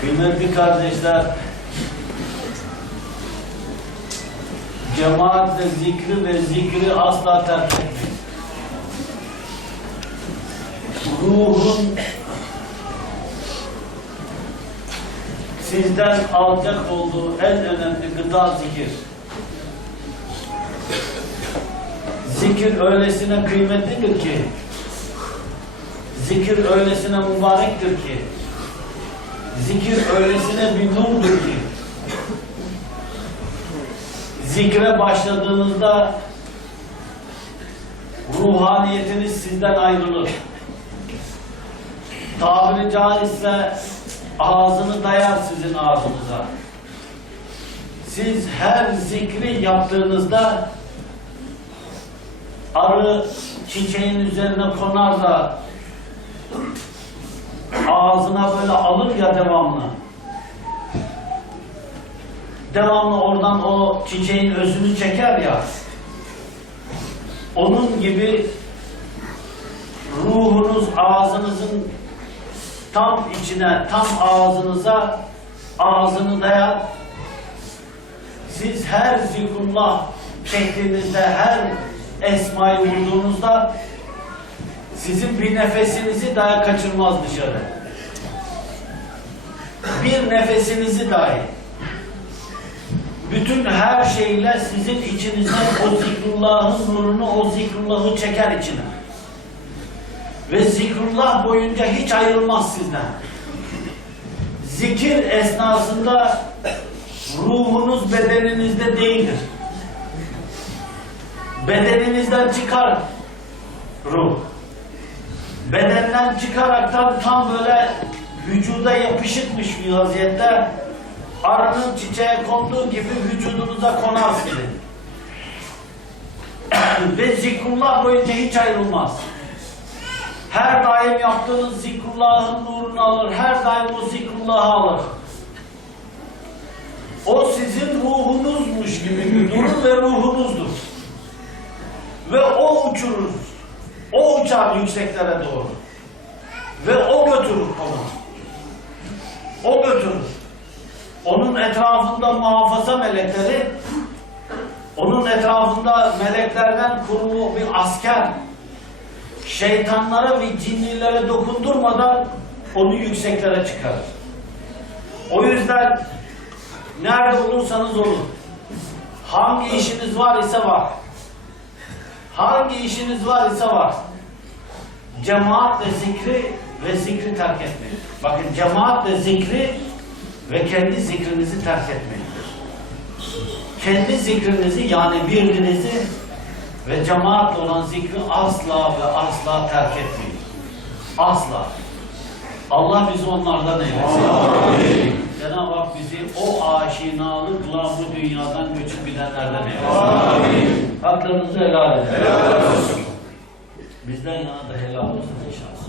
Kıymetli kardeşler, cemaatle zikri ve zikri asla terk etmeyin. Ruhun sizden alacak olduğu en önemli gıda zikir. Zikir öylesine kıymetlidir ki, zikir öylesine mübarektir ki, zikir öylesine bir nurdur ki, zikre başladığınızda ruhaniyetiniz sizden ayrılır. Tabiri caizse ağzını dayar sizin ağzınıza. Siz her zikri yaptığınızda arı çiçeğin üzerine konar da ağzına böyle alır ya devamlı. Devamlı oradan o çiçeğin özünü çeker ya. Onun gibi ruhunuz ağzınızın tam içine, tam ağzınıza ağzını dayar. Siz her zikrullah çektiğinizde, her esmayı vurduğunuzda sizin bir nefesinizi dahi kaçırmaz dışarı. Bir nefesinizi dahi. Bütün her şeyle sizin içinizden o zikrullahın nurunu, o zikrullahı çeker içine. Ve zikrullah boyunca hiç ayrılmaz sizden. Zikir esnasında ruhunuz bedeninizde değildir. Bedeninizden çıkar ruh. Bedenden çıkaraktan tam böyle vücuda yapışıkmış bir vaziyette arının çiçeğe konduğu gibi vücudunuza konar sizin. Ve zikrullah boyunca hiç ayrılmaz. Her daim yaptığınız zikrullahın nurunu alır. Her daim o zikrullahı alır. O sizin ruhunuzmuş gibi durur ve ruhunuzdur. Ve o uçurur. O uçar yükseklere doğru. Ve o götürür onu. O götürür. Onun etrafında muhafaza melekleri, onun etrafında meleklerden kurulu bir asker, şeytanlara ve cinlilere dokundurmadan onu yükseklere çıkarır. O yüzden nerede olursanız olun, hangi işiniz var ise var, hangi işiniz var ise var, cemaatle zikri ve zikri terk etmeyin. Bakın cemaatle zikri ve kendi zikrinizi terk etmeyin. Kendi zikrinizi yani birdinizi ve cemaatle olan zikri asla ve asla terk etmeyin. Asla. Allah bizi onlardan eylesin. Cenab-ı Hak bizi o aşinalıkla bu dünyadan göçüp gidenlerden eylesin. Haklarınızı helal edin. Bizden yana da helal olsun inşallah.